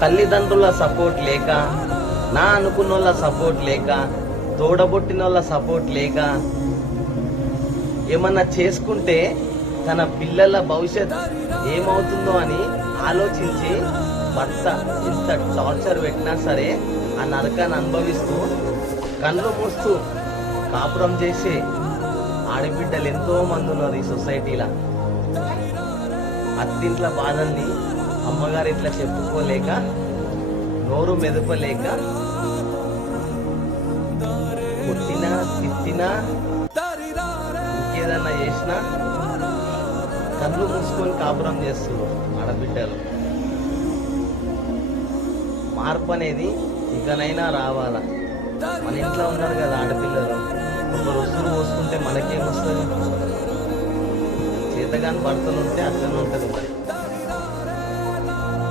తల్లిదండ్రుల సపోర్ట్ లేక, నా అనుకున్నోళ్ళ సపోర్ట్ లేక, తోడబొట్టినోళ్ళ సపోర్ట్ లేక ఏమన్నా చేసుకుంటే తన పిల్లల భవిష్యత్ ఏమవుతుందో అని ఆలోచించి భర్త ఎంత టార్చర్ పెట్టినా సరే ఆ నరకాన్ని అనుభవిస్తూ కళ్ళు మూస్తూ కాపురం చేసే ఆడబిడ్డలు ఎంతో మంది ఉన్నారు ఈ సొసైటీలో. అత్తింట్ల బాధల్ని అమ్మగారు ఇట్లా చెప్పుకోలేక, నోరు మెదపలేక, కొట్టినా తిట్టినా ఇంకేదన్నా చేసినా కళ్ళు మూసుకొని కాపురం చేస్తున్నారు ఆడబిడ్డలు. మార్పు అనేది ఇకనైనా రావాలా. మన ఇంట్లో ఉన్నారు కదా ఆడపిల్లలు, ఒక రుసులు పోసుకుంటే మనకేమొస్తుంది? చేతగాని భర్తలు ఉంటే అట్లనే ఉంటుంది మరి.